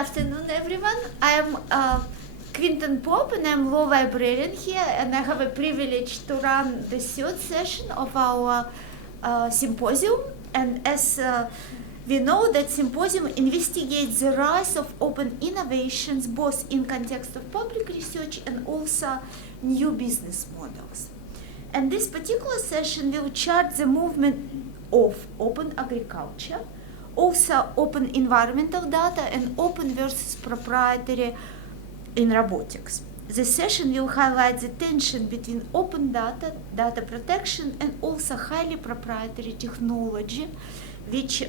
afternoon, everyone. I am Quinton Pope, and I'm law librarian here, and I have a privilege to run the third session of our symposium. And as we know, that symposium investigates the rise of open innovations, both in context of public research and also new business models. And this particular session will chart the movement of open agriculture, also open environmental data, and open versus proprietary in robotics. The session will highlight the tension between open data, data protection, and also highly proprietary technology, which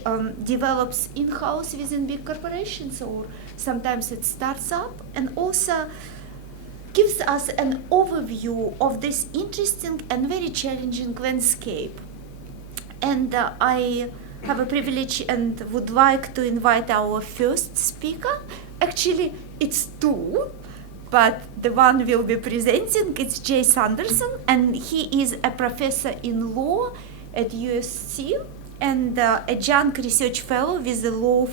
develops in-house within big corporations, or sometimes it starts up, and also gives us an overview of this interesting and very challenging landscape. And I have a privilege and would like to invite our first speaker. Actually, it's two, but the one will be presenting. It's Jay Sanderson, and he is a professor in law at USC and adjunct research fellow with the Law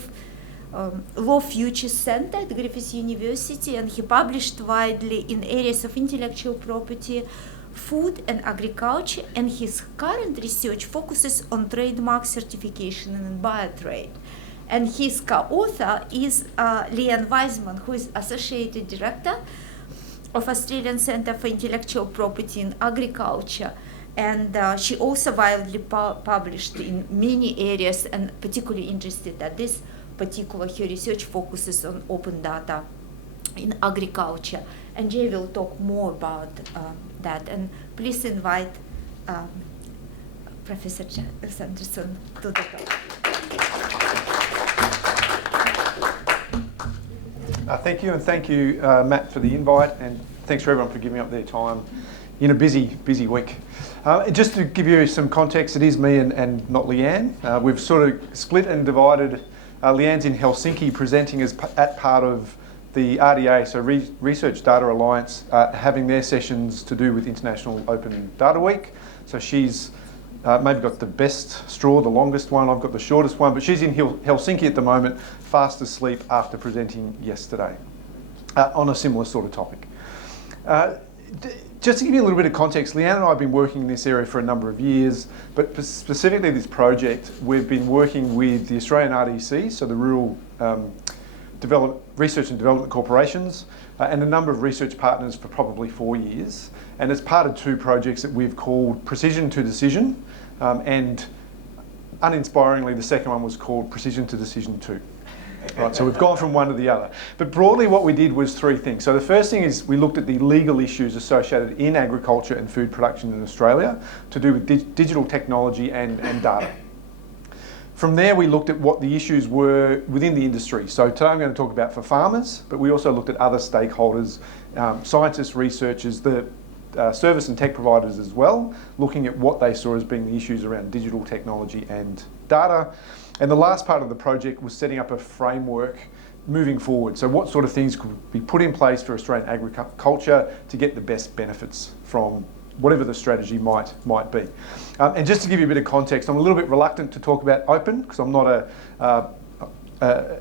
Futures Center at Griffith University, and he published widely in areas of intellectual property, food and agriculture, and his current research focuses on trademark certification and biotrade. And his co-author is Leanne Wiseman, who is Associated Director of Australian Centre for Intellectual Property in Agriculture. And she also widely published in many areas, and particularly interested at this particular, her research focuses on open data in agriculture. And Jay will talk more about that. And please invite Professor Sanderson to the talk. Thank you, and thank you, Matt, for the invite, and thanks for everyone for giving up their time in a busy week. Just to give you some context, it is me and not Leanne. We've sort of split and divided. Leanne's in Helsinki presenting as part of the RDA, so Research Data Alliance, having their sessions to do with International Open Data Week. So she's maybe got the best straw, the longest one. I've got the shortest one, but she's in Helsinki at the moment, fast asleep after presenting yesterday on a similar sort of topic. Just to give you a little bit of context, Leanne and I have been working in this area for a number of years, but specifically this project, we've been working with the Australian RDC, so the Rural Research and Development Corporations, and a number of research partners for probably 4 years. And it's part of two projects that we've called Precision to Decision, and uninspiringly, the second one was called Precision to Decision 2. Right, so we've gone from one to the other. But broadly what we did was three things. So the first thing is we looked at the legal issues associated in agriculture and food production in Australia to do with digital technology and data. From there we looked at what the issues were within the industry. So today I'm going to talk about for farmers, but we also looked at other stakeholders, scientists, researchers, the service and tech providers as well, looking at what they saw as being the issues around digital technology and data. And the last part of the project was setting up a framework moving forward. So what sort of things could be put in place for Australian agriculture to get the best benefits from whatever the strategy might be. And just to give you a bit of context, I'm a little bit reluctant to talk about open because I'm not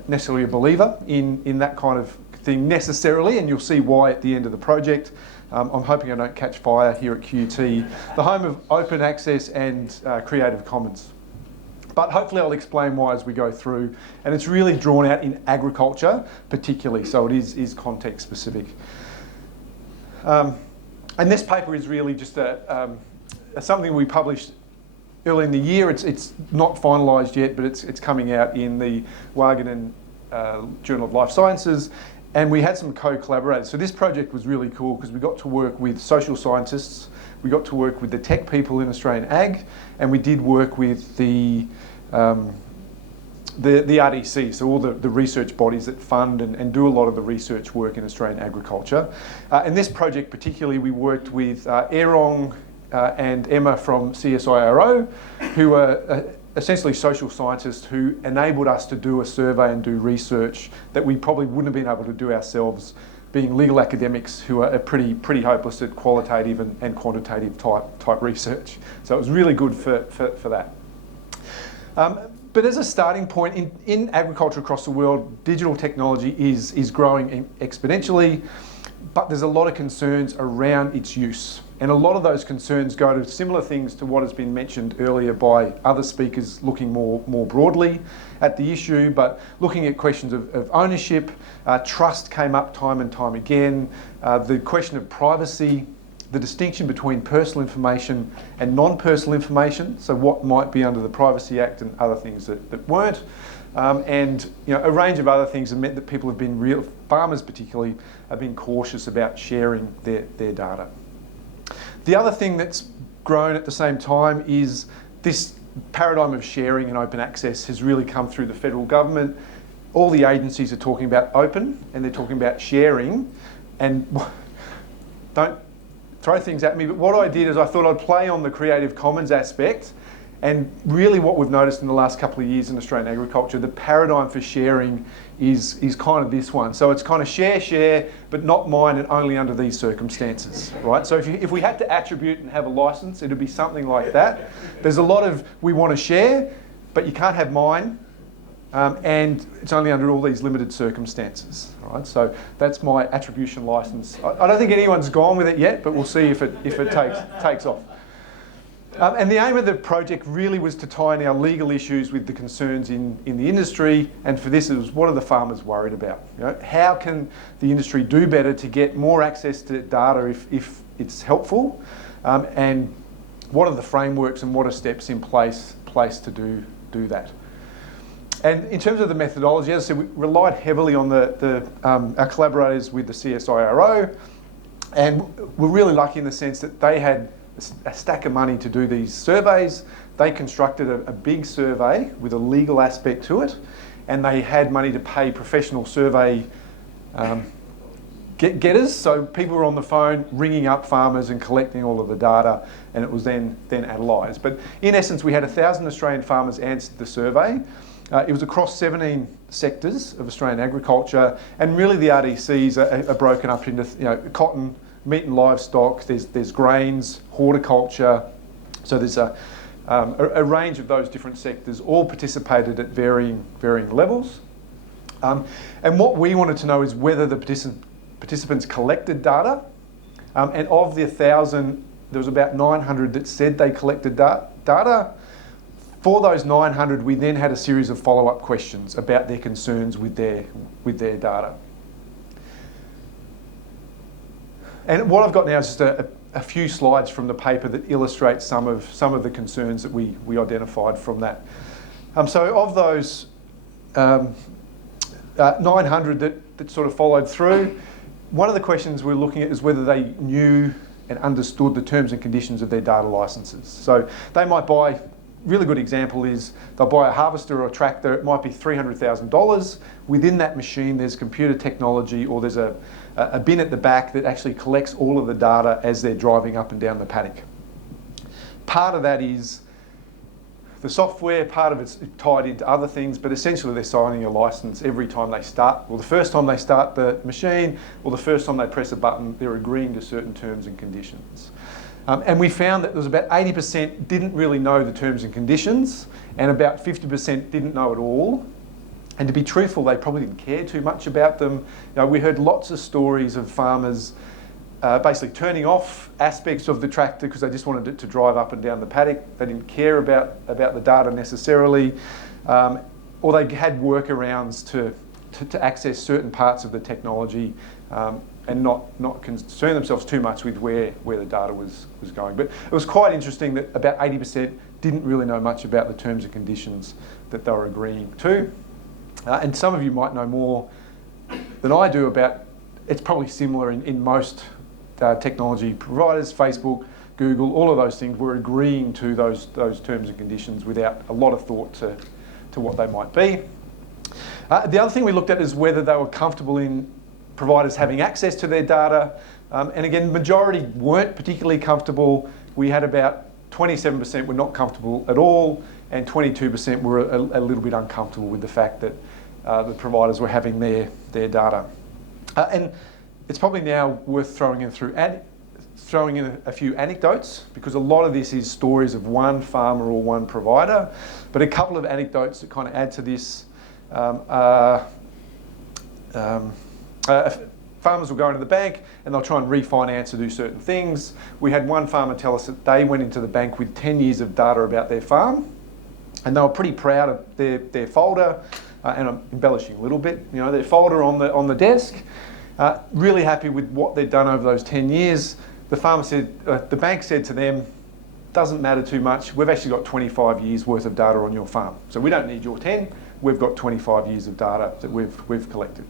necessarily a believer in that kind of thing necessarily, and you'll see why at the end of the project. I'm hoping I don't catch fire here at QUT, the home of open access and Creative Commons. But hopefully I'll explain why as we go through. And it's really drawn out in agriculture particularly, so it is context specific. And this paper is really just something we published early in the year. It's not finalised yet, but it's coming out in the Wageningen Journal of Life Sciences. And we had some co-collaborators. So this project was really cool because we got to work with social scientists, we got to work with the tech people in Australian ag, and we did work with the RDC, so all the research bodies that fund and do a lot of the research work in Australian agriculture. In this project particularly, we worked with Erong and Emma from CSIRO, who are essentially social scientists who enabled us to do a survey and do research that we probably wouldn't have been able to do ourselves, being legal academics who are pretty hopeless at qualitative and quantitative type research. So it was really good for that. But But as a starting point, in agriculture across the world, digital technology is growing exponentially, but there's a lot of concerns around its use. And a lot of those concerns go to similar things to what has been mentioned earlier by other speakers looking more broadly at the issue, but looking at questions of ownership. Trust came up time and time again. The question of privacy, the distinction between personal information and non-personal information, so what might be under the Privacy Act and other things that weren't. And a range of other things have meant that people have been, farmers particularly, have been cautious about sharing their data. The other thing that's grown at the same time is this paradigm of sharing and open access has really come through the federal government. All the agencies are talking about open and they're talking about sharing. And don't throw things at me, but what I did is I thought I'd play on the Creative Commons aspect. And really what we've noticed in the last couple of years in Australian agriculture, the paradigm for sharing is kind of this one. So it's kind of share, but not mine and only under these circumstances, right? So if we had to attribute and have a license, it'd be something like that. There's a lot of, we want to share, but you can't have mine, and it's only under all these limited circumstances, right? So that's my attribution license. I don't think anyone's gone with it yet, but we'll see if it takes off. And the aim of the project really was to tie in our legal issues with the concerns in the industry, and for this it was, what are the farmers worried about? How can the industry do better to get more access to data if it's helpful, and what are the frameworks and what are steps in place to do that? And in terms of the methodology, as I said, we relied heavily on our collaborators with the CSIRO, and we're really lucky in the sense that they had a stack of money to do these surveys. They constructed a big survey with a legal aspect to it, and they had money to pay professional survey getters. So people were on the phone ringing up farmers and collecting all of the data, and it was then analysed. But in essence, we had 1,000 Australian farmers answer the survey. It was across 17 sectors of Australian agriculture, and really the RDCs are broken up into cotton, meat and livestock, there's grains, horticulture, so there's a range of those different sectors, all participated at varying levels. And what we wanted to know is whether the participants collected data, and of the 1,000, there was about 900 that said they collected data. For those 900, we then had a series of follow-up questions about their concerns with their data. And what I've got now is just a few slides from the paper that illustrate some of the concerns that we identified from that. So of those 900 that sort of followed through, one of the questions we're looking at is whether they knew and understood the terms and conditions of their data licenses. So they might buy, really good example is they'll buy a harvester or a tractor, it might be $300,000. Within that machine there's computer technology, or there's a bin at the back that actually collects all of the data as they're driving up and down the paddock. Part of that is the software, part of it's tied into other things, but essentially they're signing a license every time they start, or the first time they start the machine, or the first time they press a button, they're agreeing to certain terms and conditions. And we found that there was about 80% didn't really know the terms and conditions, and about 50% didn't know at all. And to be truthful, they probably didn't care too much about them. We heard lots of stories of farmers basically turning off aspects of the tractor because they just wanted it to drive up and down the paddock. They didn't care about the data necessarily, or they had workarounds to access certain parts of the technology and not concern themselves too much with where the data was going. But it was quite interesting that about 80% didn't really know much about the terms and conditions that they were agreeing to. And some of you might know more than I do about, it's probably similar in most technology providers, Facebook, Google, all of those things, were agreeing to those terms and conditions without a lot of thought to what they might be. The other thing we looked at is whether they were comfortable in providers having access to their data. And again, majority weren't particularly comfortable. We had about 27% were not comfortable at all, and 22% were a little bit uncomfortable with the fact that the providers were having their data. And it's probably now worth throwing in through throwing in a few anecdotes, because a lot of this is stories of one farmer or one provider, but a couple of anecdotes that kind of add to this. Farmers will go into the bank and they'll try and refinance or do certain things. We had one farmer tell us that they went into the bank with 10 years of data about their farm, and they were pretty proud of their folder, and I'm embellishing a little bit, you know, their folder on the desk, really happy with what they'd done over those 10 years. The farmer said, the bank said to them, doesn't matter too much, we've actually got 25 years worth of data on your farm. So we don't need your 10, we've got 25 years of data that we've collected.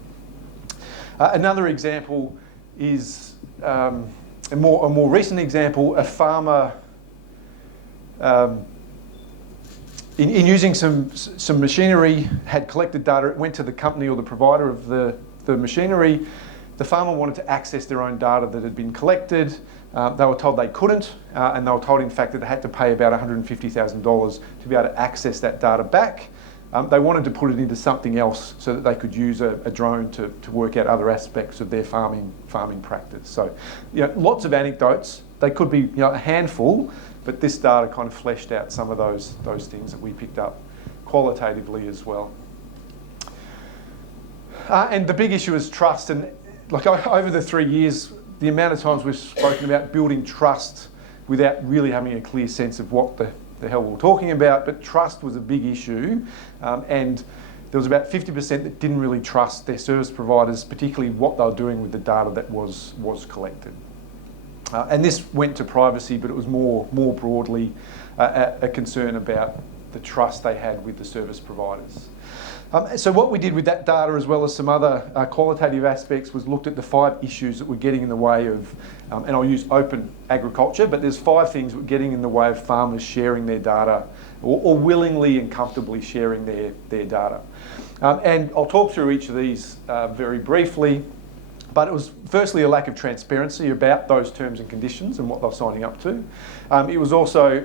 Another example is a more recent example. A farmer, in using some machinery, had collected data. It went to the company or the provider of the machinery. The farmer wanted to access their own data that had been collected. They were told they couldn't, and they were told, in fact, that they had to pay about $150,000 to be able to access that data back. They wanted to put it into something else so that they could use a drone to work out other aspects of their farming practice. So, you know, lots of anecdotes. They could be, you know, a handful, but this data kind of fleshed out some of those things that we picked up qualitatively as well. And the big issue is trust. And like over the 3 years, the amount of times we've spoken about building trust without really having a clear sense of what the hell we're talking about, but trust was a big issue, and there was about 50% that didn't really trust their service providers, particularly what they were doing with the data that was collected. And this went to privacy, but it was more broadly a concern about the trust they had with the service providers. So what we did with that data, as well as some other qualitative aspects, was looked at the 5 issues that were getting in the way of, and I'll use open agriculture, but there's 5 things that were getting in the way of farmers sharing their data, or willingly and comfortably sharing their data. And I'll talk through each of these very briefly, but it was firstly a lack of transparency about those terms and conditions and what they're signing up to. It was also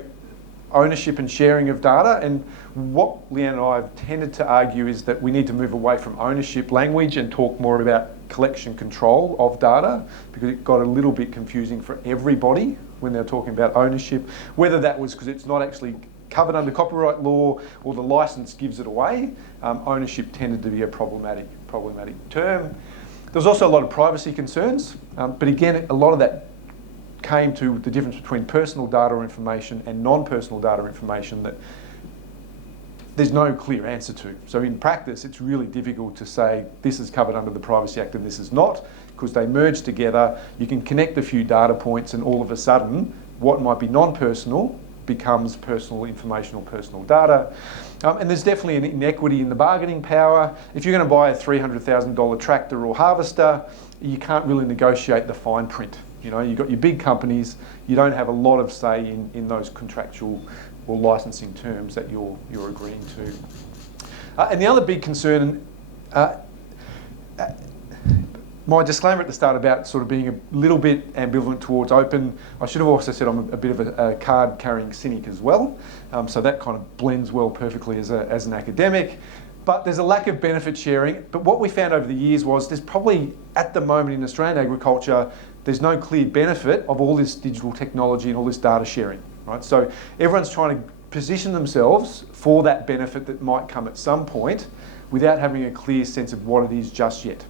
ownership and sharing of data, and what Leanne and I have tended to argue is that we need to move away from ownership language and talk more about collection control of data, because it got a little bit confusing for everybody when they're talking about ownership, whether that was because it's not actually covered under copyright law or the license gives it away. Ownership tended to be a problematic term. There's also a lot of privacy concerns, but again, a lot of that came to the difference between personal data information and non-personal data information that there's no clear answer to. So in practice, it's really difficult to say this is covered under the Privacy Act and this is not, because they merge together. You can connect a few data points and all of a sudden, what might be non-personal becomes personal information or personal data. And there's definitely an inequity in the bargaining power. If you're going to buy a $300,000 tractor or harvester, you can't really negotiate the fine print. You know, you've got your big companies, you don't have a lot of say in those contractual or licensing terms that you're agreeing to. And the other big concern, my disclaimer at the start about sort of being a little bit ambivalent towards open, I should have also said I'm a bit of a card-carrying cynic as well. So that kind of blends well perfectly as an academic. But there's a lack of benefit sharing. But what we found over the years was there's probably, at the moment in Australian agriculture, there's no clear benefit of all this digital technology and all this data sharing, right? So everyone's trying to position themselves for that benefit that might come at some point without having a clear sense of what it is just yet.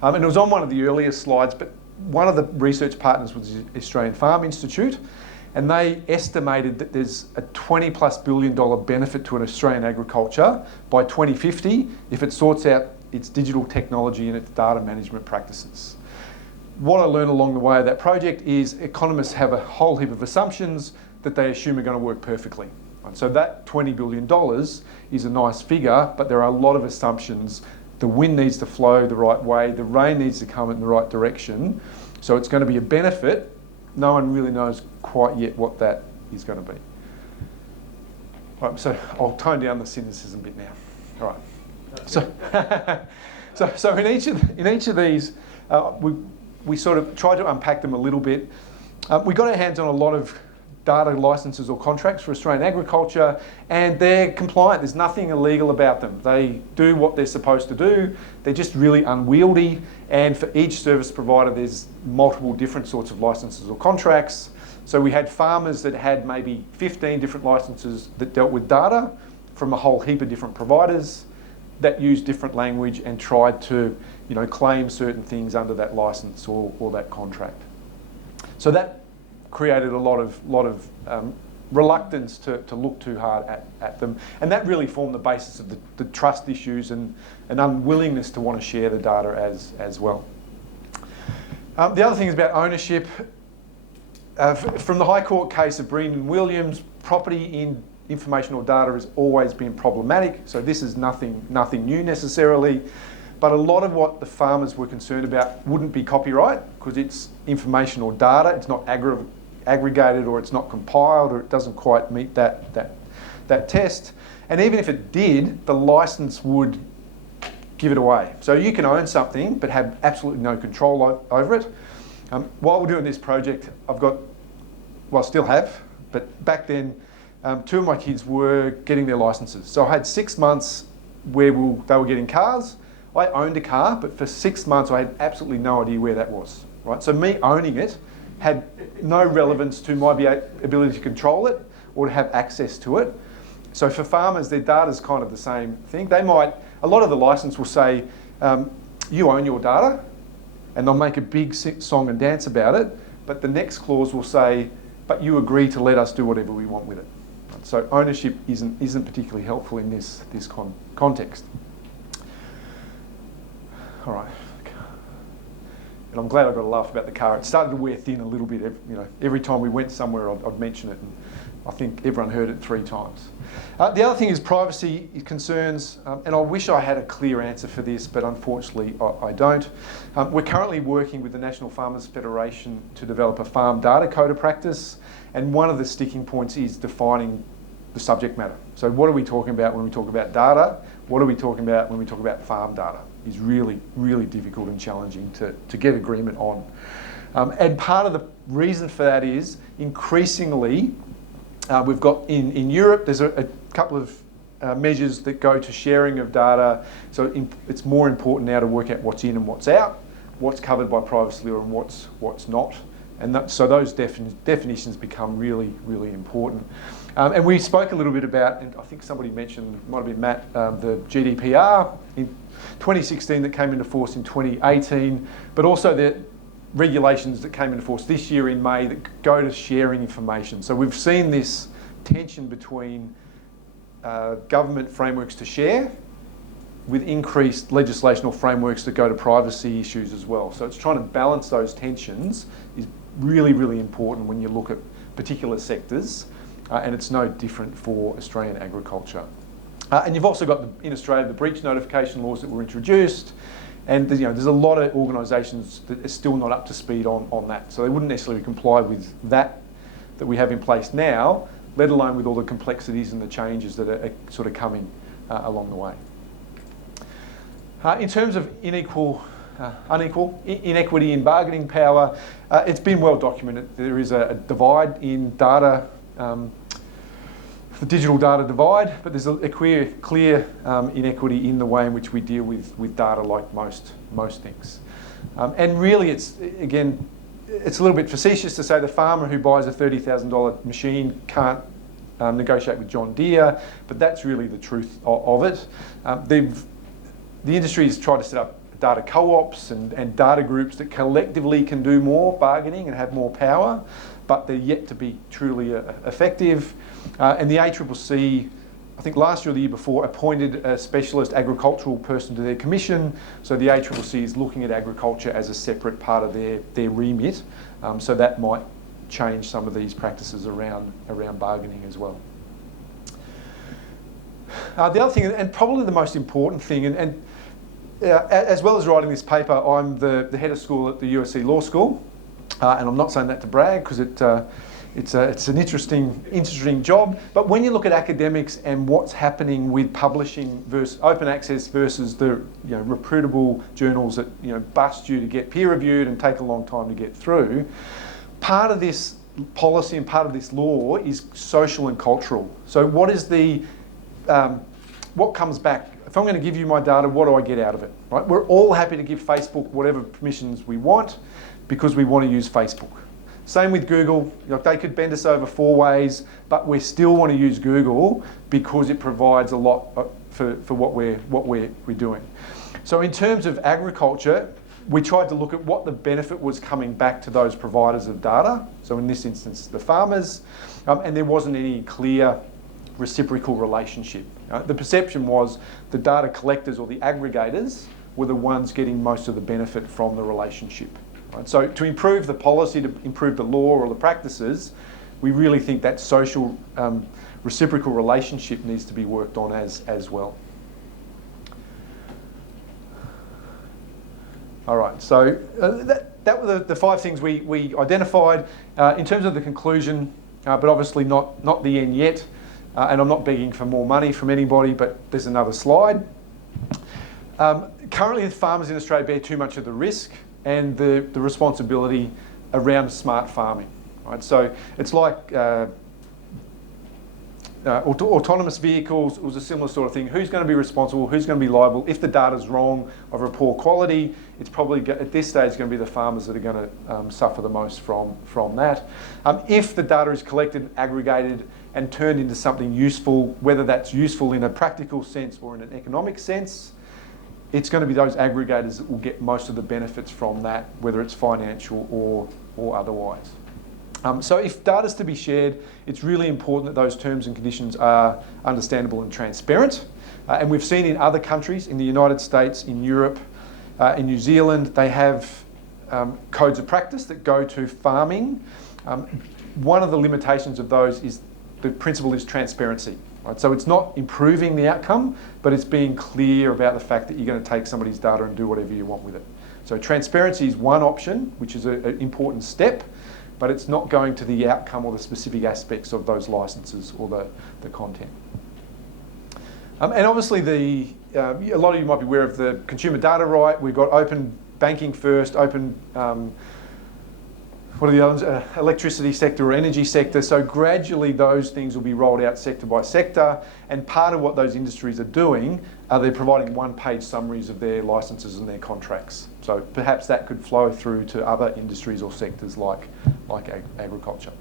And it was on one of the earlier slides, but one of the research partners was the Australian Farm Institute, and they estimated that there's a $20+ billion benefit to an Australian agriculture by 2050 if it sorts out its digital technology and its data management practices. What I learned along the way of that project is economists have a whole heap of assumptions that they assume are going to work perfectly. And so that $20 billion is a nice figure, but there are a lot of assumptions. The wind needs to flow the right way, the rain needs to come in the right direction. So it's going to be a benefit. No one really knows quite yet what that is going to be. Right, so I'll tone down the cynicism a bit now. All right. So in each of these, we sort of tried to unpack them a little bit. We got our hands on a lot of data licences or contracts for Australian agriculture, and they're compliant. There's nothing illegal about them. They do what they're supposed to do. They're just really unwieldy, and for each service provider there's multiple different sorts of licences or contracts. So we had farmers that had maybe 15 different licences that dealt with data from a whole heap of different providers that used different language and tried to, claim certain things under that licence or that contract. So that created a lot of reluctance to look too hard at them, and that really formed the basis of the trust issues and an unwillingness to want to share the data as well. The other thing is about ownership. From the High Court case of Breen and Williams, property in information or data has always been problematic, so this is nothing new necessarily. But a lot of what the farmers were concerned about wouldn't be copyright because it's information or data. It's not aggregated, or it's not compiled, or it doesn't quite meet that test. And even if it did, the licence would give it away. So you can own something but have absolutely no control over it. While we're doing this project, I still have, but back then, 2 of my kids were getting their licences. So I had 6 months where they were getting cars. I owned a car, but for 6 months I had absolutely no idea where that was. Right? So me owning it had no relevance to my ability to control it or to have access to it. So for farmers, their data's kind of the same thing. A lot of the licence will say, you own your data, and they'll make a big song and dance about it, but the next clause will say, but you agree to let us do whatever we want with it. So ownership isn't particularly helpful in this context. All right, and I'm glad I got a laugh about the car. It started to wear thin a little bit. Every time we went somewhere, I'd mention it, and I think everyone heard it 3 times. The other thing is privacy concerns, and I wish I had a clear answer for this, but unfortunately I don't. We're currently working with the National Farmers Federation to develop a farm data code of practice, and one of the sticking points is defining the subject matter. So what are we talking about when we talk about data? What are we talking about when we talk about farm data? Is really, really difficult and challenging to get agreement on. And part of the reason for that is increasingly, we've got in Europe, there's a couple of measures that go to sharing of data. So it's more important now to work out what's in and what's out, what's covered by privacy law and what's not. And so those definitions become really, really important. And we spoke a little bit about, and I think somebody mentioned, might have been Matt, the GDPR in 2016 that came into force in 2018, but also the regulations that came into force this year in May that go to sharing information. So we've seen this tension between government frameworks to share with increased legislation or frameworks that go to privacy issues as well. So it's trying to balance those tensions is really, really important when you look at particular sectors, and it's no different for Australian agriculture. And you've also got, in Australia, the breach notification laws that were introduced, and there's a lot of organisations that are still not up to speed on that. So they wouldn't necessarily comply with that we have in place now, let alone with all the complexities and the changes that are sort of coming along the way. In terms of inequity in bargaining power, it's been well documented. There is a divide in data, the digital data divide, but there's a clear inequity in the way in which we deal with data, like most things. And really, it's a little bit facetious to say the farmer who buys a $30,000 machine can't negotiate with John Deere, but that's really the truth of it. The industry has tried to set up data co-ops and data groups that collectively can do more bargaining and have more power, but they're yet to be truly effective. And the ACCC, I think last year or the year before, appointed a specialist agricultural person to their commission. So the ACCC is looking at agriculture as a separate part of their remit. So that might change some of these practices around bargaining as well. The other thing, and probably the most important thing, and as well as writing this paper, I'm the head of school at the USC Law School, and I'm not saying that to brag because it's an interesting job. But when you look at academics and what's happening with publishing versus open access versus the reputable journals that bust you to get peer reviewed and take a long time to get through, part of this policy and part of this law is social and cultural. So what is the, what comes back? If I'm going to give you my data, what do I get out of it? Right? We're all happy to give Facebook whatever permissions we want because we want to use Facebook. Same with Google. They could bend us over 4 ways, but we still want to use Google because it provides a lot for what we're doing. So in terms of agriculture, we tried to look at what the benefit was coming back to those providers of data. So in this instance, the farmers, and there wasn't any clear reciprocal relationship. The perception was the data collectors or the aggregators were the ones getting most of the benefit from the relationship. Right? So to improve the policy, to improve the law or the practices, we really think that social reciprocal relationship needs to be worked on as well. All right, so that were the 5 things we identified. In terms of the conclusion, but obviously not the end yet, and I'm not begging for more money from anybody, but there's another slide. Currently, the farmers in Australia bear too much of the risk and the responsibility around smart farming. Right? So it's like autonomous vehicles was a similar sort of thing. Who's going to be responsible? Who's going to be liable? If the data's wrong of a poor quality, it's probably at this stage going to be the farmers that are going to suffer the most from that. If the data is collected, aggregated, and turned into something useful, whether that's useful in a practical sense or in an economic sense, it's going to be those aggregators that will get most of the benefits from that, whether it's financial or otherwise. So if data's to be shared, it's really important that those terms and conditions are understandable and transparent. And we've seen in other countries, in the United States, in Europe, in New Zealand, they have codes of practice that go to farming. One of the limitations of those is the principle is transparency. Right? So it's not improving the outcome, but it's being clear about the fact that you're going to take somebody's data and do whatever you want with it. So transparency is one option, which is an important step, but it's not going to the outcome or the specific aspects of those licenses or the content. And obviously a lot of you might be aware of the consumer data right. We've got open banking first, open, what are the others? Electricity sector or energy sector. So gradually those things will be rolled out sector by sector. And part of what those industries are doing are they're providing one-page summaries of their licenses and their contracts. So perhaps that could flow through to other industries or sectors like agriculture.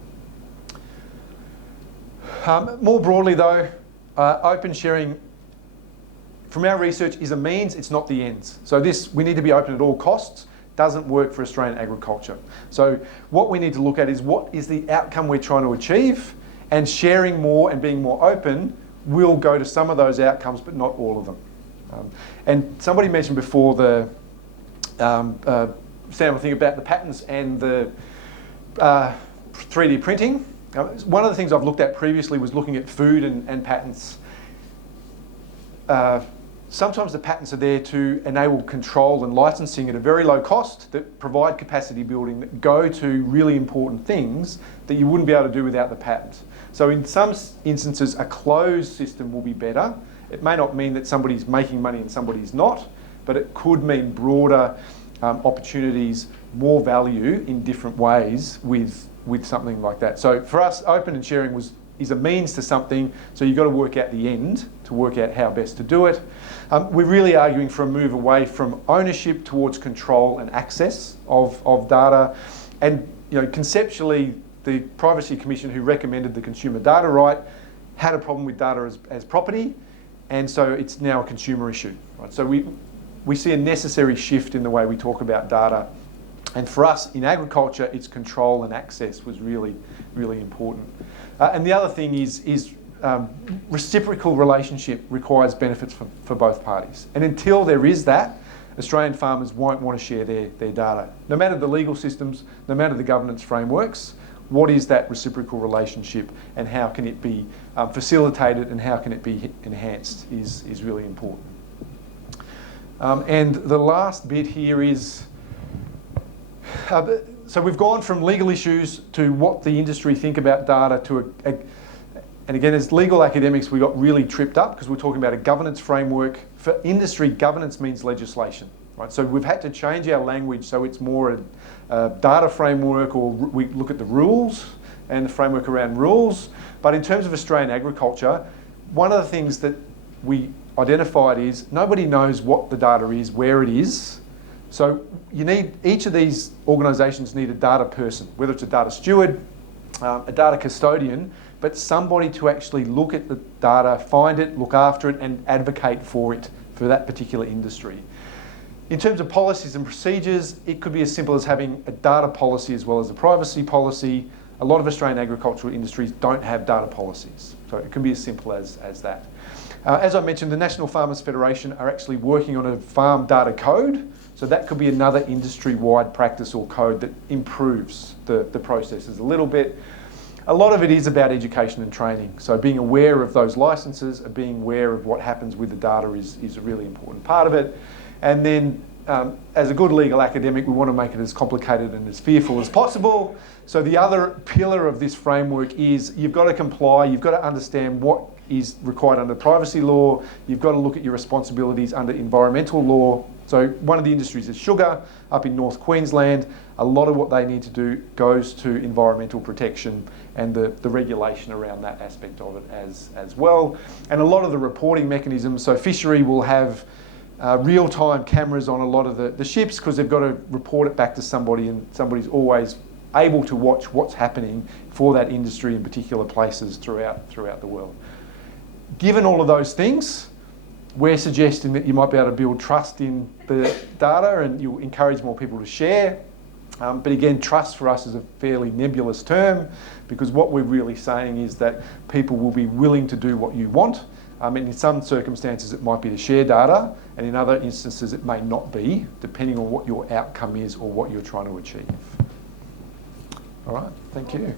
More broadly though, open sharing from our research is a means, it's not the ends. So we need to be open at all costs. Doesn't work for Australian agriculture. So what we need to look at is what is the outcome we're trying to achieve, and sharing more and being more open will go to some of those outcomes, but not all of them. And somebody mentioned before the thing about the patents and the 3D printing. One of the things I've looked at previously was looking at food and patents. Sometimes the patents are there to enable control and licensing at a very low cost that provide capacity building, that go to really important things that you wouldn't be able to do without the patent. So in some instances, a closed system will be better. It may not mean that somebody's making money and somebody's not, but it could mean broader opportunities, more value in different ways with something like that. So for us, open and sharing is a means to something, so you've got to work out the end to work out how best to do it. We're really arguing for a move away from ownership towards control and access of data. And conceptually, the Privacy Commission, who recommended the consumer data right, had a problem with data as property, and so it's now a consumer issue. Right? So we see a necessary shift in the way we talk about data. And for us in agriculture, its control and access was really, really important. And the other thing is reciprocal relationship requires benefits for both parties. And until there is that, Australian farmers won't want to share their data. No matter the legal systems, no matter the governance frameworks, what is that reciprocal relationship and how can it be facilitated and how can it be enhanced is really important. And the last bit here is, so we've gone from legal issues to what the industry think about data to and again, as legal academics, we got really tripped up because we're talking about a governance framework. For industry, governance means legislation, right? So we've had to change our language so it's more a data framework, or we look at the rules. and the framework around rules. But in terms of Australian agriculture, one of the things that we identified is nobody knows what the data is, where it is. So you need, each of these organisations need a data person, whether it's a data steward, a data custodian, but somebody to actually look at the data, find it, look after it, and advocate for it, for that particular industry. In terms of policies and procedures, it could be as simple as having a data policy as well as a privacy policy. A lot of Australian agricultural industries don't have data policies, so it can be as simple as that. As I mentioned, the National Farmers Federation are actually working on a farm data code, so that could be another industry-wide practice or code that improves the processes a little bit. A lot of it is about education and training, so being aware of those licenses, being aware of what happens with the data is a really important part of it. And then, as a good legal academic, we want to make it as complicated and as fearful as possible. So the other pillar of this framework is you've got to comply, you've got to understand what is required under privacy law, you've got to look at your responsibilities under environmental law. So one of the industries is sugar up in North Queensland. A lot of what they need to do goes to environmental protection and the regulation around that aspect of it as well. And a lot of the reporting mechanisms, so fishery will have real-time cameras on a lot of the ships because they've got to report it back to somebody, and somebody's always able to watch what's happening for that industry in particular places throughout the world. Given all of those things, we're suggesting that you might be able to build trust in the data and you'll encourage more people to share. But again, trust for us is a fairly nebulous term because what we're really saying is that people will be willing to do what you want. And in some circumstances it might be to share data, and in other instances it may not be, depending on what your outcome is or what you're trying to achieve. All right, thank you.